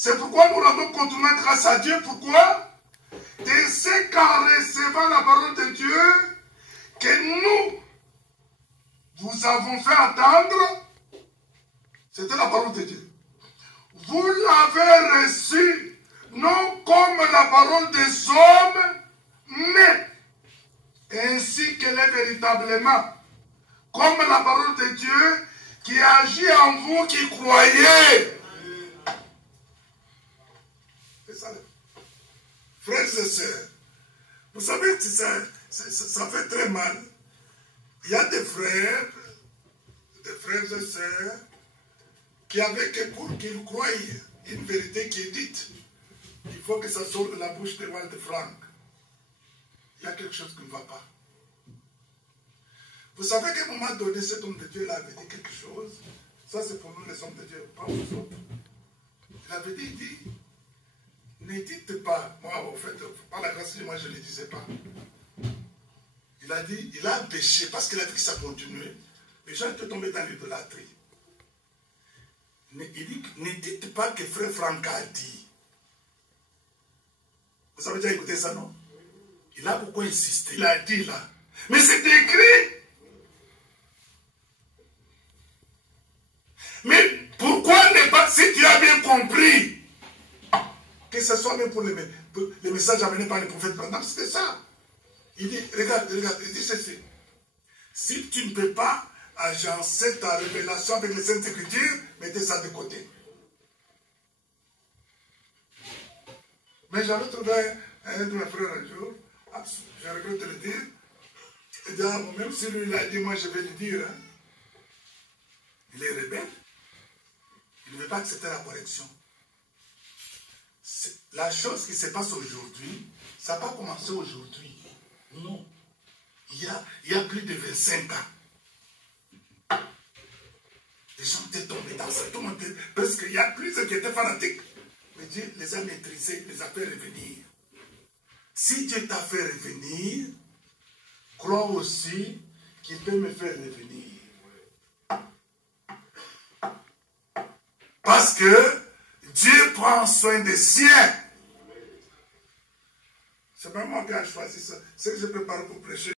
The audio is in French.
C'est pourquoi nous rendons continuellement grâce à Dieu. Pourquoi? Et c'est qu'en recevant la parole de Dieu que nous vous avons fait attendre, c'était la parole de Dieu. Vous l'avez reçue, non comme la parole des hommes, mais ainsi qu'elle est véritablement, comme la parole de Dieu qui agit en vous qui croyez. C'est ça. Frères et sœurs, vous savez, ça fait très mal. Il y a des frères et sœurs, qui avaient que pour qu'ils croient une vérité qui est dite, il faut que ça sorte de la bouche de Walter Frank. Il y a quelque chose qui ne va pas. Vous savez qu'à un moment donné, cet homme de Dieu là avait dit quelque chose. Ça, c'est pour nous les hommes de Dieu, pas vous autres. Il avait dit, ne dites pas, moi, en fait, par la grâce de Dieu, moi, je ne le disais pas. Il a dit, il a péché, parce qu'il a vu que ça continuait. Les gens étaient tombés dans l'idolâtrie. Il dit, ne dites pas que frère Franck a dit. Vous avez déjà écouté ça, non? Il a beaucoup insisté. Il a dit là. Mais c'est écrit. Mais pourquoi ne pas, si tu as bien compris, que ce soit même pour les messages amenés par les prophètes, c'était ça. Il dit, regarde, il dit ceci. Si tu ne peux pas agencer ta révélation avec les Saintes Écritures, mettez ça de côté. Mais j'avais trouvé un de mes frères un jour, je regrette de le dire, il dit, ah, même si lui il a dit, moi je vais le dire, hein. Il est rebelle. Il ne veut pas accepter la correction. La chose qui se passe aujourd'hui, ça n'a pas commencé aujourd'hui. Non. Il y a plus de 25 ans. Les gens étaient tombés dans ça. Tout le monde était, parce qu'il y a plusieurs qui étaient fanatiques. Mais Dieu les a maîtrisés, les a fait revenir. Si Dieu t'a fait revenir, crois aussi qu'il peut me faire revenir. Parce que Dieu prend soin des siens. C'est pas moi qui ai choisi ça. C'est que je prépare pour prêcher.